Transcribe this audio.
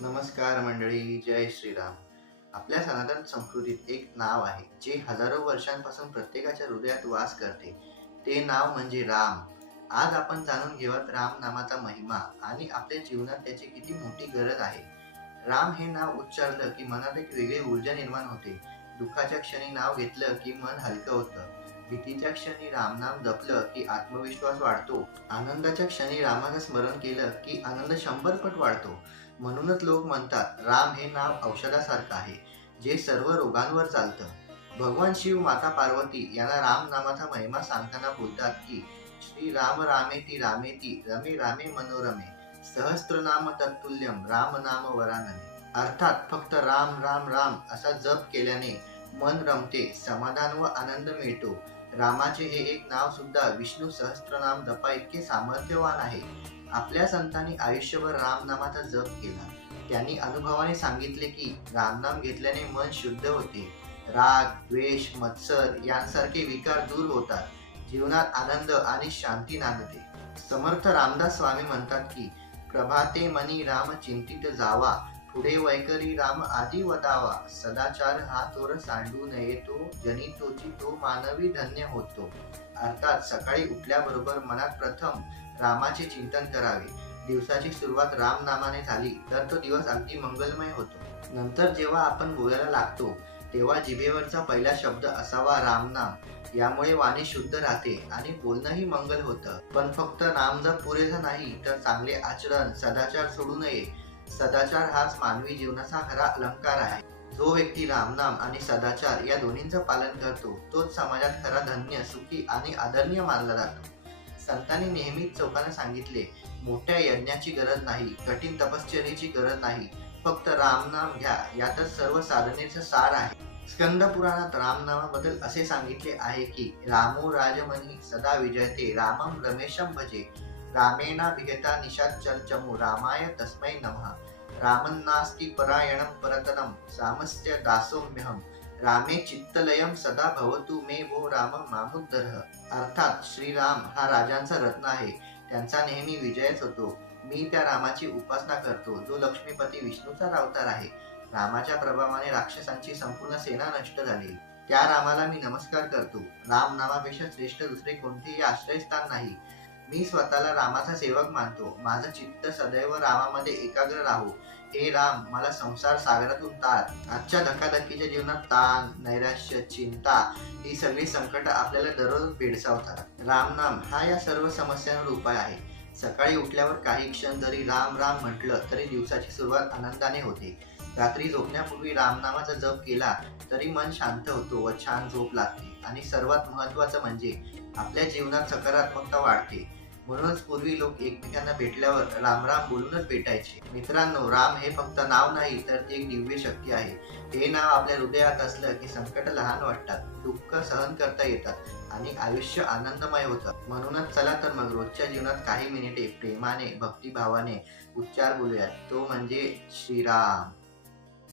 नमस्कार मंडळी जय श्रीराम. आपल्या सनातन संस्कृतीत एक नाव आहे जे हजारो वर्षांपासून प्रत्येकाच्या हृदयात वास करते. ते नाव म्हणजे राम. आज आपण जाणून घेऊयात राम नामाचा महिमा आणि आपल्या जीवनात त्याची किती मोठी गरज आहे. राम हे नाव उच्चारलं की मनात एक वेगळी ऊर्जा निर्माण होते. दुःखाच्या क्षणी नाव घेतलं की मन हलकं होतं. भीतीच्या क्षणी रामनाम जपलं की आत्मविश्वास वाढतो. आनंदाच्या क्षणी रामाचं स्मरण केलं की आनंद शंभर पट वाढतो. म्हणूनच लोक म्हणतात राम हे नाव औषधासारखं आहे जे सर्व रोगांवर चालतं. भगवान शिव माता पार्वती यांना राम नामाचा महिमा सांगताना बोलतात की श्री राम रामेती रामेती रमे रामे मनोरमे सहस्त्रनाम तत्तुल्यम राम नाम वरानने. अर्थात फक्त राम राम राम असा जप केल्याने मन रमते समाधान व आनंद मिळतो. रामाचे हे एक नाव सुद्धा विष्णू सहस्त्रनाम जपा इतके सामर्थ्यवान आहे. आपल्या संतांनी आयुष्यभर रामनामाचा जप केला. त्यांनी अनुभवाने सांगितले की रामनाम घेतल्याने मन शुद्ध होते. राग द्वेष मत्सर यांसारखे विकार दूर होतात. जीवनात आनंद आणि शांती नांदते. समर्थ रामदास स्वामी म्हणतात की प्रभाते मनी राम चिंतित जावा. पुढे वैकरी राम आधी वदावा सदाचार हा तोर सांडू नये तो जनितोची तो मानवी धन्य होतो. अर्थात सकाळी उठल्याबरोबर मनात प्रथम रामाचे चिंतन करावे. दिवसाची सुरुवात राम नामाने झाली तर तो दिवस अगदी मंगलमय होतो. नंतर जेव्हा आपण बोलायला लागतो तेव्हा जिभेवरचा पहिला शब्द असावा रामनाम यामुळे वाणी शुद्ध राहते आणि बोलणंही मंगल होतं. पण फक्त नामजप पुरेसा नाही तर चांगले आचरण सदाचार सोडू नये सदाचार हाच मानवी जीवनाचा खरा अलंकार आहे. जो व्यक्ती रामनाम आणि सदाचार या दोन्हींचं पालन करतो तोच समाजात खरा धन्य सुखी आणि आदरणीय मानला जातो. संतांनी नेहमीच चौकांना सांगितले मोठ्या यज्ञाची गरज नाही कठीण तपश्चर्याची गरज नाही फक्त रामनाम घ्या यातच सर्व साधनेचं सार आहे. स्कंद पुराणात रामनामाबद्दल असे सांगितले आहे की रामो राजमनी सदा विजयते रामम रमेशम भजे. रामेणा विगता निशात चर्चमो रामाय तस्मै नमः। रामन्नास्ति परायणं परतनं रामस्य दासोम्यहं। रामे चित्तलयम सदा भवतु मे वो राम मामुद्धरः अर्थात श्रीराम हा राजांचा रत्न आहे त्यांचा नेहमी विजयच होतो। मी त्या रामाची उपासना करतो जो लक्ष्मीपती विष्णूचा अवतार आहे। रामाच्या प्रभावाने राक्षसांची संपूर्ण सेना नष्ट झाली। त्या रामाला मी नमस्कार करतो। राम नामापेक्षा श्रेष्ठ दुसरे कोणतेही आश्रयस्थान नाही। मी स्वतःला रामाचा सेवक मानतो. माझं चित्त सदैव रामामध्ये एकाग्र राहू. हे राम मला संसार सागरातून ताळ आजच्या धकाधकीच्या जीवनात ताण नैराश्य चिंता ही सगळी संकट आपल्याला दररोज भेडसावतात. रामनाम हा या सर्व समस्यांवर उपाय आहे. सकाळी उठल्यावर काही क्षण जरी राम राम म्हटलं तरी दिवसाची सुरुवात आनंदाने होते. रात्री झोपण्यापूर्वी रामनामाचा जप केला तरी मन शांत होतो व छान झोप लागते. आणि सर्वात महत्वाचं म्हणजे आपल्या जीवनात सकारात्मकता वाढते. म्हणूनच पूर्वी लोक एकमेकांना भेटल्यावर राम राम बोलूनच भेटायचे. मित्रांनो राम हे फक्त नाव नाही तर ती एक दिव्य शक्ती आहे. हे नाव आपल्या हृदयात असलं की संकट लहान वाटतात दुःख सहन करता येतात आणि आयुष्य आनंदमय होतं. म्हणूनच चला तर मग रोजच्या जीवनात काही मिनिटे प्रेमाने भक्तिभावाने उच्चार बोलूयात. तो म्हणजे श्रीराम.